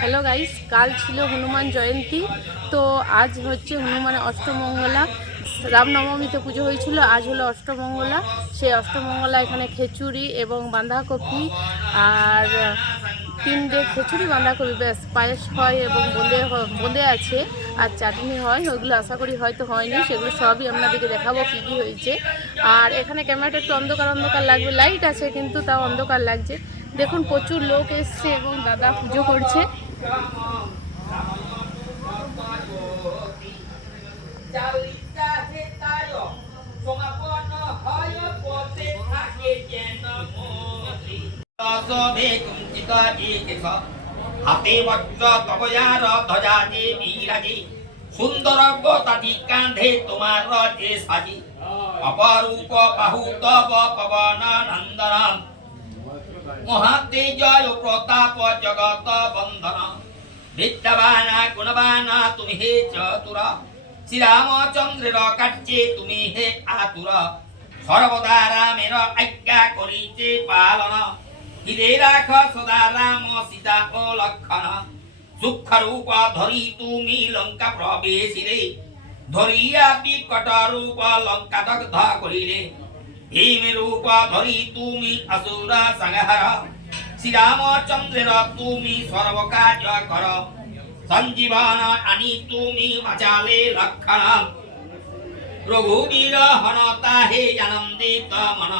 Hello guys, কাল ছিল হনুমান জয়ন্তী, তো আজ হচ্ছে হনুমানের অষ্টমঙ্গলা। রামনবমীতে পুজো হয়েছিল, আজ হলো অষ্টমঙ্গলা। সেই অষ্টমঙ্গলা এখানে খিচুড়ি এবং বাঁধাকপি আর তিনটে খিচুড়ি, বাঁধাকপি, ব্যাস, পায়েস হয় এবং বোঁদে বোঁদে আছে আর চাটনি হয় ওইগুলো আশা করি হয়তো হয়নি, সেগুলো সবই আপনাদেরকে দেখাবো কী কী হয়েছে। আর এখানে ক্যামেরাটা একটু অন্ধকার অন্ধকার লাগবে লাইট আছে কিন্তু তাও অন্ধকার লাগছে। দেখুন প্রচুর লোক এসছে এবং দাদা পুজো করছে। হয় হাতে বজ্র তবয়ার ধ্বজা যে বিরাজি সুন্দর গতাটি কাঁধে তোমার যে সাজি অপরূপ বাহু তব পবন নন্দন মহাতেজয় প্রতাপ জগত বন্দন। বিদ্যাবান, গুণবান, তুমি হে চতুর। শ্রীরামচন্দ্রের কার্যে তুমি হে আতুর। সর্বদা রামের আজ্ঞা করিতে পালন। হৃদে রাখ সদা রাম, সীতা ও লক্ষণ। সুখ রূপ ধরি তুমি লঙ্কা প্রবেশিলে। ধরিয়া বিকট রূপ লঙ্কা দগ্ধ করিলে। ভীম রূপ ধরি তুমি অসুর সংহার। শ্রীরামচন্দ্রের তুমি সর্বকার্য কর। সঞ্জীবন আনি তুমি বাঁচালে লক্ষণ। রঘুবীর হনতা হে আনন্দিত মন।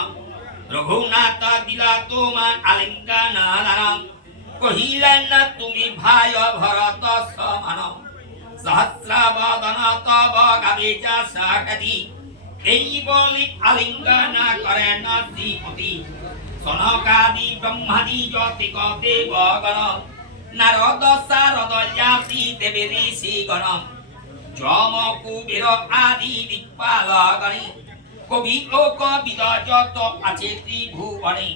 রঘুনাথ দিলা তোমার আলিঙ্গন দানম কহিলেন, তুমি ভাই ভরত সমান। সহস্রবদন তব গাবে যা সাগতি এই বলি আলিঙ্গন করেন শ্রীপতি। সনকাদি ব্রহ্মাদি জ্যোতিক দেবগণ নারদ সারদ যাতি দেবে ঋষি গণ যম কুবের আদি দিকপাল গণে কবি ও কবিদ যত আছে ত্রিভুবনে।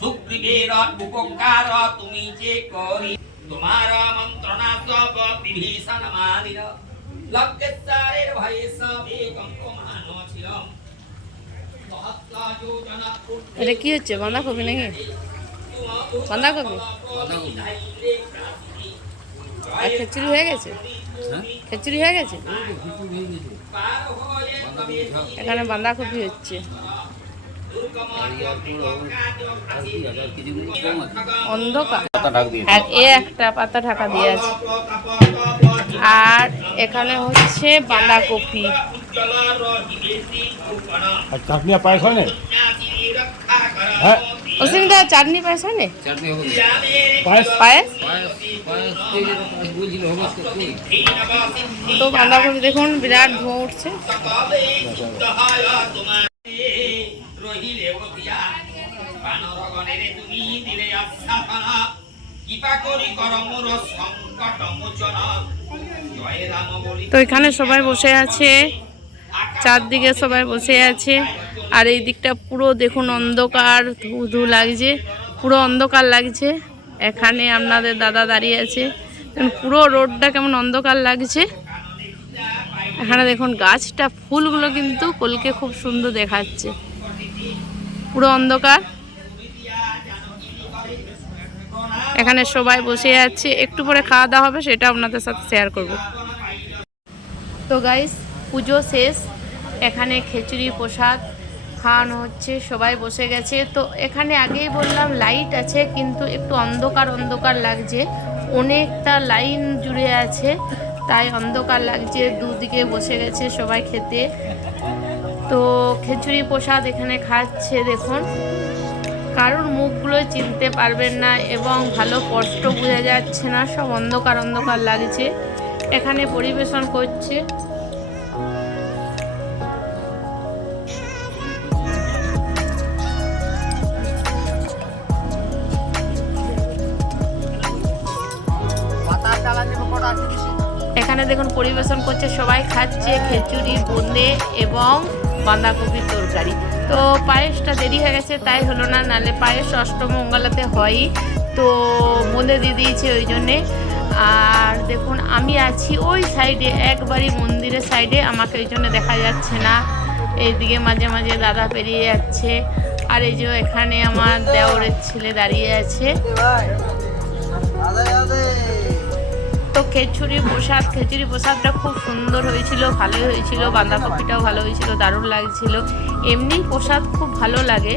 সুগ্রীবের উপকার তুমি যে করি। তোমার মন্ত্রণা সব বিভীষণ মানির লঙ্কেশ্বরের ভয়ে সবে যোজনা এটা কি হচ্ছে? বাঁধাকপি নাকি? বাঁধাকপি আর খিচুড়ি হয়ে গেছে? খিচুড়ি হয়ে গেছে? এখানে বাঁধাকপি হচ্ছে। অন্ধকার। আর এ একটা পাতা ঢাকা দিয়ে আছে। আর এখানে হচ্ছে বাঁধাকপি। চাটনি পায়েস হয় হ্যাঁ। অসুবিধা চাটনি পায়েস হয় না। পায়েস? পায়েস? তো বাঁধাকপি দেখুন বিরাট ধোঁয়া উঠছে। তো এখানে সবাই বসে আছে, চারদিকে সবাই বসে আছে, আর এই দিকটা পুরো দেখুন অন্ধকার ধু ধু লাগছে, পুরো অন্ধকার লাগছে। এখানে আপনাদের দাদা দাঁড়িয়ে আছে। পুরো রোডটা কেমন অন্ধকার লাগছে। এখানে দেখুন, গাছটা, ফুলগুলো কিন্তু কলকে খুব সুন্দর দেখাচ্ছে। পুরো অন্ধকার। এখানে সবাই বসে আছে, একটু পরে খাওয়া দাওয়া হবে, সেটা আপনাদের সাথে শেয়ার করব। তো গাইস পুজো শেষ, এখানে খিচুড়ি প্রসাদ, খাওয়ানো হচ্ছে, সবাই বসে গেছে। তো এখানে আগেই বললাম লাইট আছে, কিন্তু একটু অন্ধকার অন্ধকার লাগছে। অনেকটা লাইন জুড়ে আছে, তাই অন্ধকার লাগছে, দুদিকে বসে গেছে সবাই খেতে। তো খিচুড়ি প্রসাদ এখানে খাচ্ছে, দেখুন। কারোর মুখগুলো চিনতে পারবেন না এবং ভালো স্পষ্ট বোঝা যাচ্ছে না, সব অন্ধকার অন্ধকার লাগছে। এখানে পরিবেশন করছে। এখানে দেখুন, পরিবেশন করছে সবাই, খাচ্ছে, খিচুড়ি বোঁদে এবং বাঁধাকপির তরকারি। তো পায়েসটা দেরি হয়ে গেছে, তাই হলো না, নালে পায়েস অষ্টমঙ্গলাতে হয়ই। তো বোঁদে দিয়ে দিয়েছে ওই জন্যে। আর দেখুন, আমি আছি ওই সাইডে, একবারই মন্দিরের সাইডে, আমাকে ওই জন্য দেখা যাচ্ছে না। এইদিকে মাঝে মাঝে দাদা পেরিয়ে যাচ্ছে। আর এই যে এখানে আমার দেওরের ছেলে দাঁড়িয়ে আছে। তো খেচুরি প্রসাদ খেচুরি প্রসাদটা খুব সুন্দর হয়েছিল, ভালোই হয়েছিল, বাঁধাকপিটাও ভালো হয়েছিল, দারুণ লাগছিল। এমনি প্রসাদ খুব ভালো লাগে।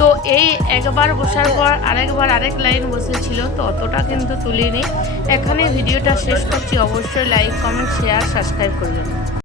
তো এই একবার বসার পর আরেকবার আরেক লাইন বসেছিল, তো অতটা কিন্তু তুলিনি। এখানে ভিডিওটা শেষ করছি। অবশ্যই লাইক কমেন্ট শেয়ার সাবস্ক্রাইব করবেন।